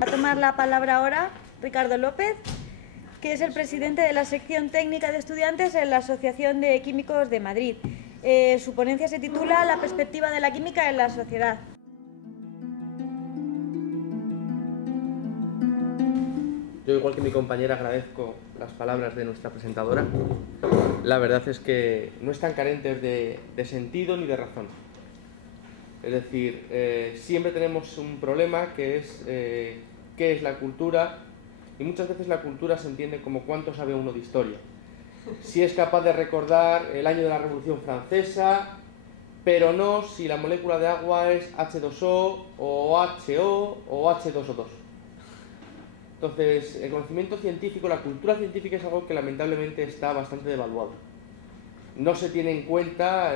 Va a tomar la palabra ahora Ricardo López, que es el presidente de la sección técnica de estudiantes en la Asociación de Químicos de Madrid. Su ponencia se titula La perspectiva de la química en la sociedad. Yo, igual que mi compañera, agradezco las palabras de nuestra presentadora. La verdad es que no están carentes de sentido ni de razón. Es decir, siempre tenemos un problema que es qué es la cultura, y muchas veces la cultura se entiende como cuánto sabe uno de historia. Si es capaz de recordar el año de la Revolución Francesa, pero no si la molécula de agua es H2O o HO o H2O2. Entonces, el conocimiento científico, la cultura científica es algo que lamentablemente está bastante devaluado. No se tiene en cuenta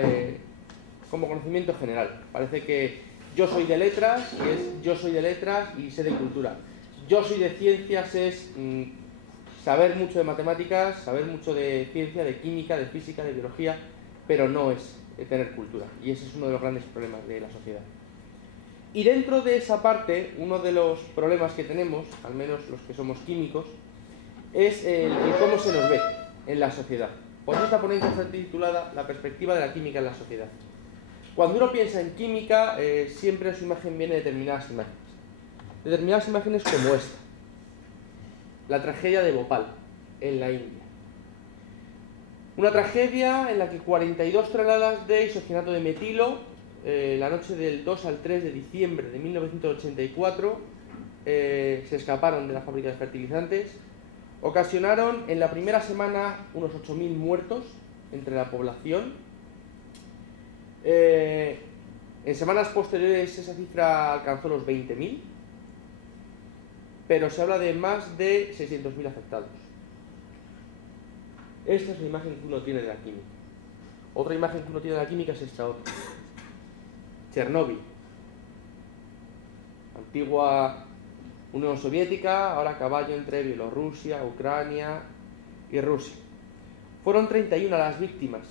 como conocimiento general. Parece que yo soy de letras y es yo soy de letras y sé de cultura. Yo soy de ciencias es saber mucho de matemáticas, saber mucho de ciencia, de química, de física, de biología, pero no es tener cultura. Y ese es uno de los grandes problemas de la sociedad. Y dentro de esa parte, uno de los problemas que tenemos, al menos los que somos químicos, es el cómo se nos ve en la sociedad. Por eso esta ponencia está titulada La perspectiva de la química en la sociedad. Cuando uno piensa en química, siempre a su imagen viene determinadas imágenes. Determinadas imágenes como esta. La tragedia de Bhopal, en la India. Una tragedia en la que 42 toneladas de isocianato de metilo, la noche del 2 al 3 de diciembre de 1984, se escaparon de la fábrica de fertilizantes, ocasionaron en la primera semana unos 8.000 muertos entre la población. En semanas posteriores esa cifra alcanzó los 20.000, pero se habla de más de 600.000 afectados. Esta es la imagen que uno tiene de la química. Otra imagen que uno tiene de la química es esta otra. Chernóbil, antigua Unión Soviética, ahora a caballo entre Bielorrusia, Ucrania y Rusia. Fueron 31 las víctimas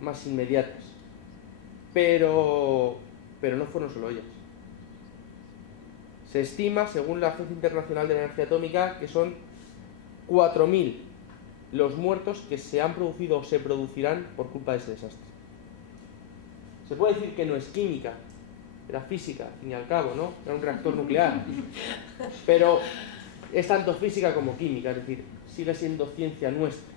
más inmediatas, pero no fueron solo ellas. Se estima, según la Agencia Internacional de Energía Atómica, que son 4.000 los muertos que se han producido o se producirán por culpa de ese desastre. Se puede decir que no es química, era física, al fin y al cabo, ¿no? Era un reactor nuclear. Pero es tanto física como química, es decir, sigue siendo ciencia nuestra.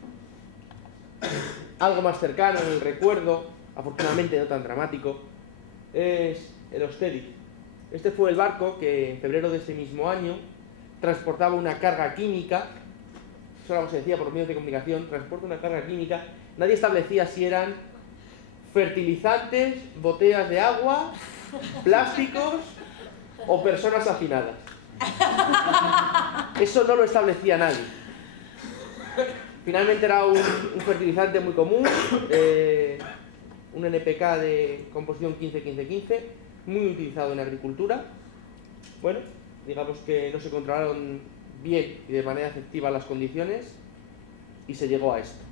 Algo más cercano en el recuerdo, afortunadamente no tan dramático, es el Osterik. Este fue el barco que en febrero de ese mismo año transportaba una carga química. Eso era lo que se decía por los medios de comunicación, transporta una carga química. Nadie establecía si eran fertilizantes, botellas de agua, plásticos o personas hacinadas. Eso no lo establecía nadie. Finalmente era un fertilizante muy común, un NPK de composición 15-15-15, muy utilizado en agricultura. Bueno, digamos que no se controlaron bien y de manera efectiva las condiciones y se llegó a esto.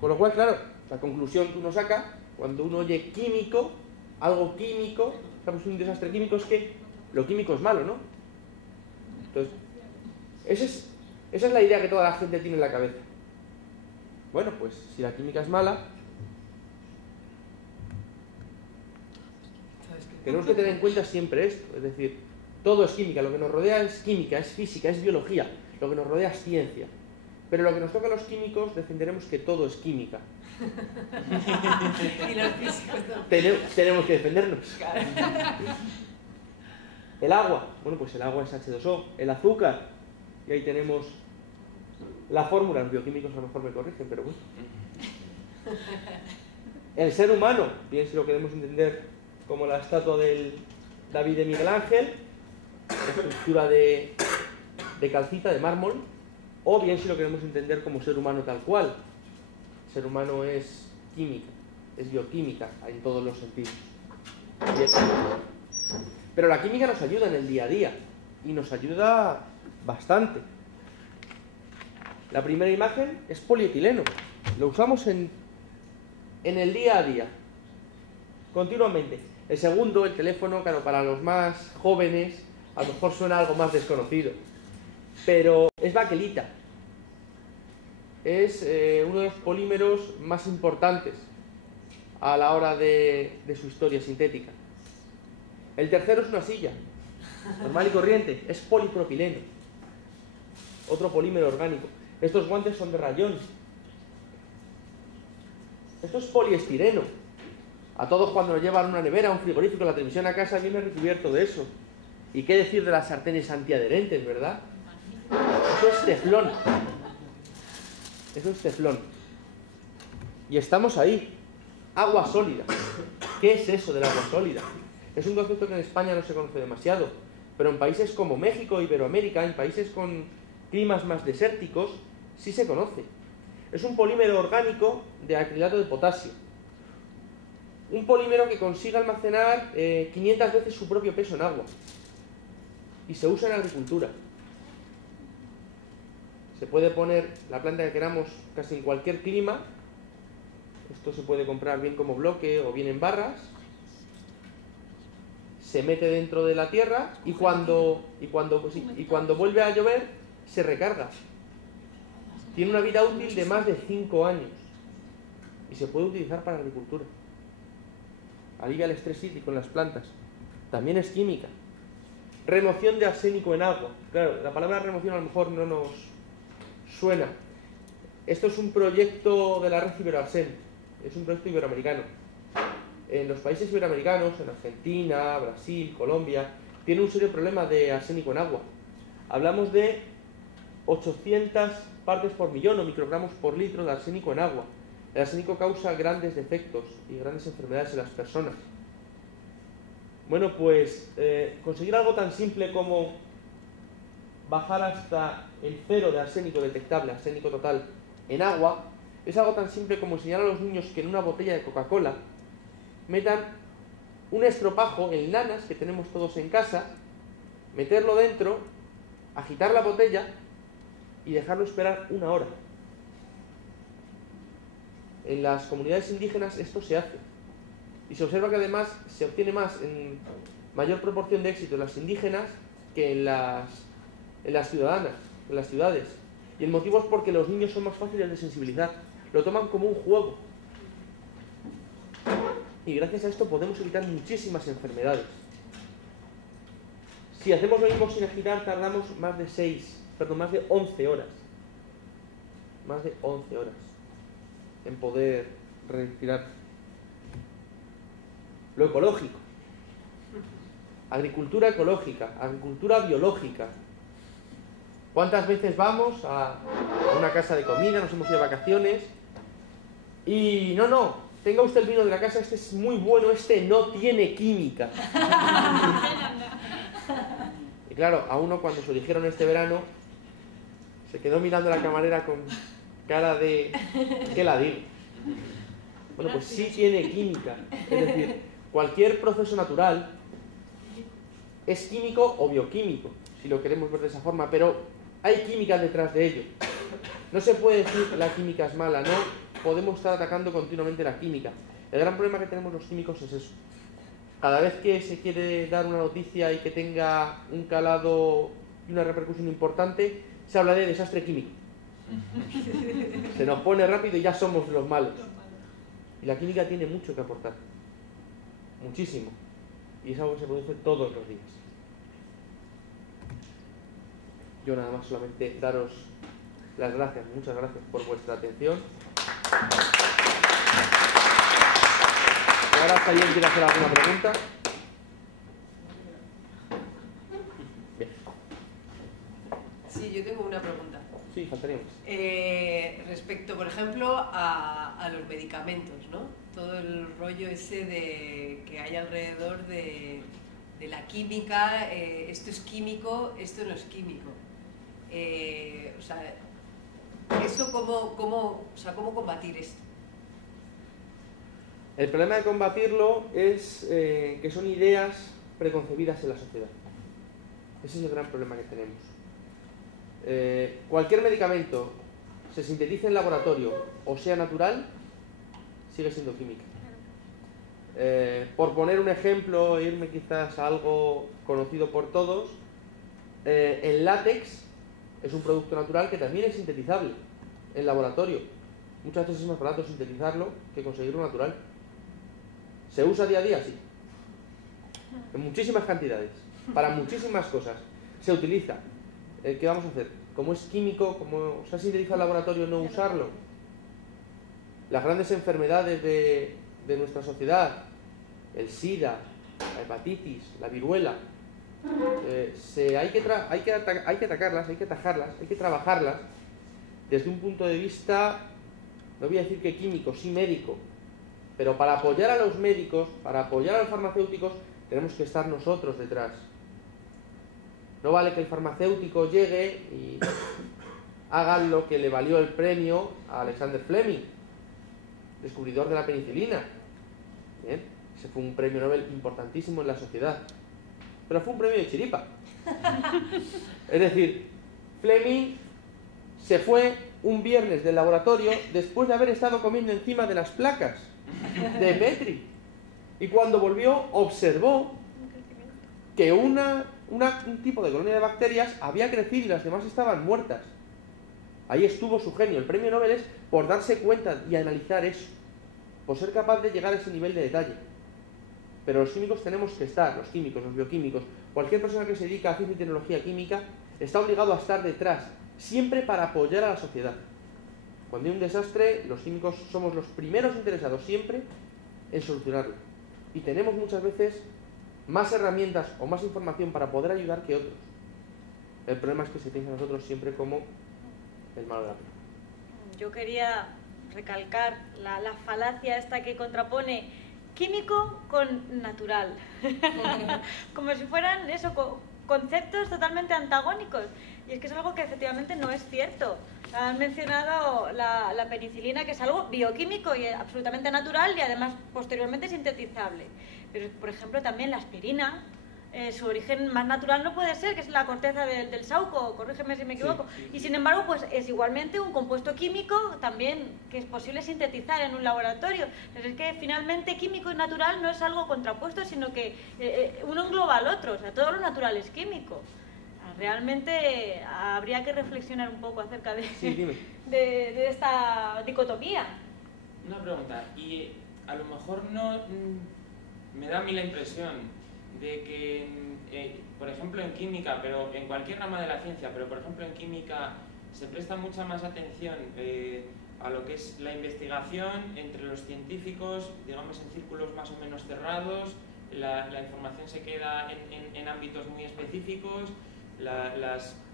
Con lo cual, claro, la conclusión que uno saca cuando uno oye químico, algo químico, estamos en un desastre químico, es que lo químico es malo, ¿no? Entonces, esa es la idea que toda la gente tiene en la cabeza. Bueno, pues si la química es mala, tenemos que tener en cuenta siempre esto, es decir, todo es química, lo que nos rodea es química, es física, es biología, lo que nos rodea es ciencia. Pero lo que nos toca a los químicos, defenderemos que todo es química. Y los físicos tenemos que defendernos. El agua, bueno, pues el agua es H2O. El azúcar, y ahí tenemos la fórmula, los bioquímicos a lo mejor me corrigen, pero bueno. El ser humano, bien si lo queremos entender como la estatua del David de Miguel Ángel, estructura de calcita, de mármol, o bien si lo queremos entender como ser humano tal cual. El ser humano es química, es bioquímica en todos los sentidos. Pero la química nos ayuda en el día a día y nos ayuda bastante. La primera imagen es polietileno. Lo usamos en el día a día, continuamente. El segundo, el teléfono, claro, para los más jóvenes, A lo mejor suena algo más desconocido. Pero es baquelita. Es uno de los polímeros más importantes a la hora de su historia sintética. El tercero es una silla, normal y corriente, es polipropileno, otro polímero orgánico. Estos guantes son de rayón. Esto es poliestireno. A todos cuando nos llevan una nevera, un frigorífico, la televisión a casa viene recubierto de eso. ¿Y qué decir de las sartenes antiadherentes, verdad? Eso es teflón. Eso es teflón. Y estamos ahí. Agua sólida. ¿Qué es eso del agua sólida? Es un concepto que en España no se conoce demasiado, pero en países como México, Iberoamérica, en países con climas más desérticos, sí se conoce. Es un polímero orgánico de acrilato de potasio. Un polímero que consigue almacenar 500 veces su propio peso en agua. Y se usa en agricultura. Se puede poner la planta que queramos casi en cualquier clima. Esto se puede comprar bien como bloque o bien en barras. Se mete dentro de la tierra y cuando vuelve a llover, se recarga. Tiene una vida útil de más de 5 años. Y se puede utilizar para agricultura. Alivia el estrés hídrico en las plantas. También es química. Remoción de arsénico en agua. Claro, la palabra remoción a lo mejor no nos suena. Esto es un proyecto de la red Iberoarsen. Es un proyecto iberoamericano. En los países iberoamericanos, en Argentina, Brasil, Colombia, tiene un serio problema de arsénico en agua. Hablamos de 800 partes por millón o microgramos por litro de arsénico en agua. El arsénico causa grandes defectos y grandes enfermedades en las personas. Bueno, pues conseguir algo tan simple como bajar hasta el cero de arsénico detectable, arsénico total, en agua, es algo tan simple como enseñar a los niños que en una botella de Coca-Cola metan un estropajo en lanas que tenemos todos en casa, meterlo dentro, agitar la botella y dejarlo esperar 1 hora. En las comunidades indígenas esto se hace. Y se observa que además se obtiene más, en mayor proporción de éxito en las indígenas que en las ciudadanas, en las ciudades. Y el motivo es porque los niños son más fáciles de sensibilizar. Lo toman como un juego. Y gracias a esto podemos evitar muchísimas enfermedades. Si hacemos lo mismo sin agitar, tardamos más de 11 horas. Más de 11 horas en poder retirar. Lo ecológico. Agricultura ecológica, agricultura biológica. ¿Cuántas veces vamos a una casa de comida, nos hemos ido de vacaciones y no, tenga usted el vino de la casa, este es muy bueno, este no tiene química? Y claro, a uno cuando se lo dijeron este verano, se quedó mirando a la camarera con cara de ¿qué la digo? Bueno, pues sí tiene química. Es decir, cualquier proceso natural es químico o bioquímico, si lo queremos ver de esa forma, pero hay química detrás de ello. No se puede decir que la química es mala, no podemos estar atacando continuamente la química. El gran problema que tenemos los químicos es eso. Cada vez que se quiere dar una noticia y que tenga un calado y una repercusión importante, se habla de desastre químico. Se nos pone rápido y ya somos los malos. Y la química tiene mucho que aportar. Muchísimo. Y es algo que se produce todos los días. Yo nada más solamente daros las gracias, muchas gracias por vuestra atención. Y ahora si alguien quiere hacer alguna pregunta. Bien. Sí, yo tengo una pregunta. Sí, faltaría más. Respecto, por ejemplo, a los medicamentos, ¿no? Todo el rollo ese de que hay alrededor de la química, esto es químico, esto no es químico. O sea, ¿esto cómo combatir esto? El problema de combatirlo es que son ideas preconcebidas en la sociedad. Ese es el gran problema que tenemos. Cualquier medicamento se sintetice en laboratorio o sea natural, sigue siendo química. Por poner un ejemplo, irme quizás a algo conocido por todos, el látex es un producto natural que también es sintetizable en laboratorio. Muchas veces es más barato sintetizarlo que conseguirlo natural. ¿Se usa día a día? Sí. En muchísimas cantidades, para muchísimas cosas. Se utiliza. ¿Qué vamos a hacer? Como es químico, como se ha sintetizado en laboratorio, no usarlo. Las grandes enfermedades de nuestra sociedad, el SIDA, la hepatitis, la viruela, hay que atacarlas, hay que atajarlas, hay que trabajarlas desde un punto de vista, no voy a decir que químico, sí médico, pero para apoyar a los médicos, para apoyar a los farmacéuticos, tenemos que estar nosotros detrás. No vale que el farmacéutico llegue y haga lo que le valió el premio a Alexander Fleming, descubridor de la penicilina. Bien, ese fue un premio Nobel importantísimo en la sociedad, pero fue un premio de chiripa. Es decir, Fleming se fue un viernes del laboratorio después de haber estado comiendo encima de las placas de Petri, y cuando volvió observó que un tipo de colonia de bacterias había crecido y las demás estaban muertas. Ahí estuvo su genio. El premio Nobel es por darse cuenta y analizar eso, por ser capaz de llegar a ese nivel de detalle. Pero los químicos tenemos que estar, los químicos, los bioquímicos, cualquier persona que se dedica a ciencia y tecnología química está obligado a estar detrás, siempre para apoyar a la sociedad. Cuando hay un desastre, los químicos somos los primeros interesados siempre en solucionarlo. Y tenemos muchas veces más herramientas o más información para poder ayudar que otros. El problema es que se piensa a nosotros siempre como el malo de la película. Yo quería recalcar la falacia esta que contrapone químico con natural. Como si fueran conceptos totalmente antagónicos. Y es que es algo que efectivamente no es cierto. Han mencionado la penicilina, que es algo bioquímico y absolutamente natural y además posteriormente sintetizable. Pero, por ejemplo, también la aspirina, su origen más natural no puede ser, que es la corteza del saúco, corrígeme si me equivoco. Sí. Y sin embargo, pues es igualmente un compuesto químico también que es posible sintetizar en un laboratorio. Pero es que finalmente químico y natural no es algo contrapuesto, sino que uno engloba al otro, o sea, todo lo natural es químico. Realmente habría que reflexionar un poco acerca de esta dicotomía. Una pregunta, y a lo mejor no me da a mí la impresión de que, por ejemplo en química, pero en cualquier rama de la ciencia, pero por ejemplo en química se presta mucha más atención a lo que es la investigación entre los científicos, digamos en círculos más o menos cerrados, la información se queda en ámbitos muy específicos.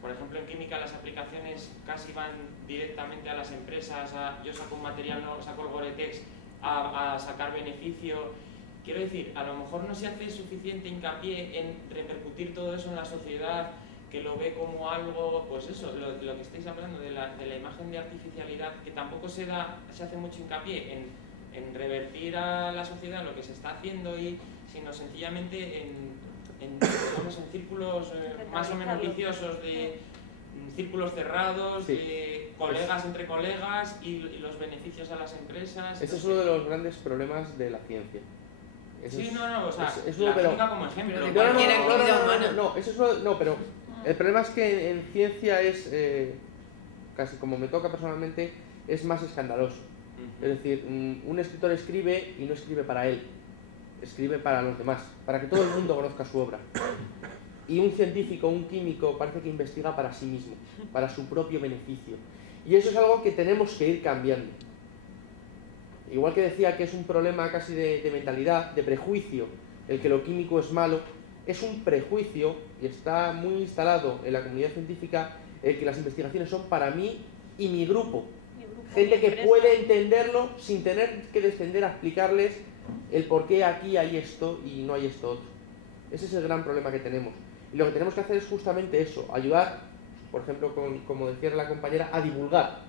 Por ejemplo en química las aplicaciones casi van directamente a las empresas, yo saco un material, no saco el Gore-Tex a sacar beneficio. Quiero decir, a lo mejor no se hace suficiente hincapié en repercutir todo eso en la sociedad, que lo ve como algo, pues eso, lo que estáis hablando de la imagen de artificialidad, que tampoco se hace mucho hincapié en revertir a la sociedad lo que se está haciendo, sino sencillamente en círculos más o menos viciosos, de círculos cerrados, sí, de colegas entre colegas y los beneficios a las empresas. Ese es uno de los grandes problemas de la ciencia. Sí, o sea, es la química como ejemplo de cualquier actividad humana. Pero el problema es que en ciencia es, casi como me toca personalmente, es más escandaloso. Es decir, un escritor escribe y no escribe para él, escribe para los demás, para que todo el mundo conozca su obra. Y un científico, un químico, parece que investiga para sí mismo, para su propio beneficio. Y eso es algo que tenemos que ir cambiando. Igual que decía que es un problema casi de mentalidad, de prejuicio, el que lo químico es malo, es un prejuicio y está muy instalado en la comunidad científica el que las investigaciones son para mí y mi grupo. Gente que puede entenderlo sin tener que descender a explicarles el por qué aquí hay esto y no hay esto otro. Ese es el gran problema que tenemos. Y lo que tenemos que hacer es justamente eso, ayudar, por ejemplo, como decía la compañera, a divulgar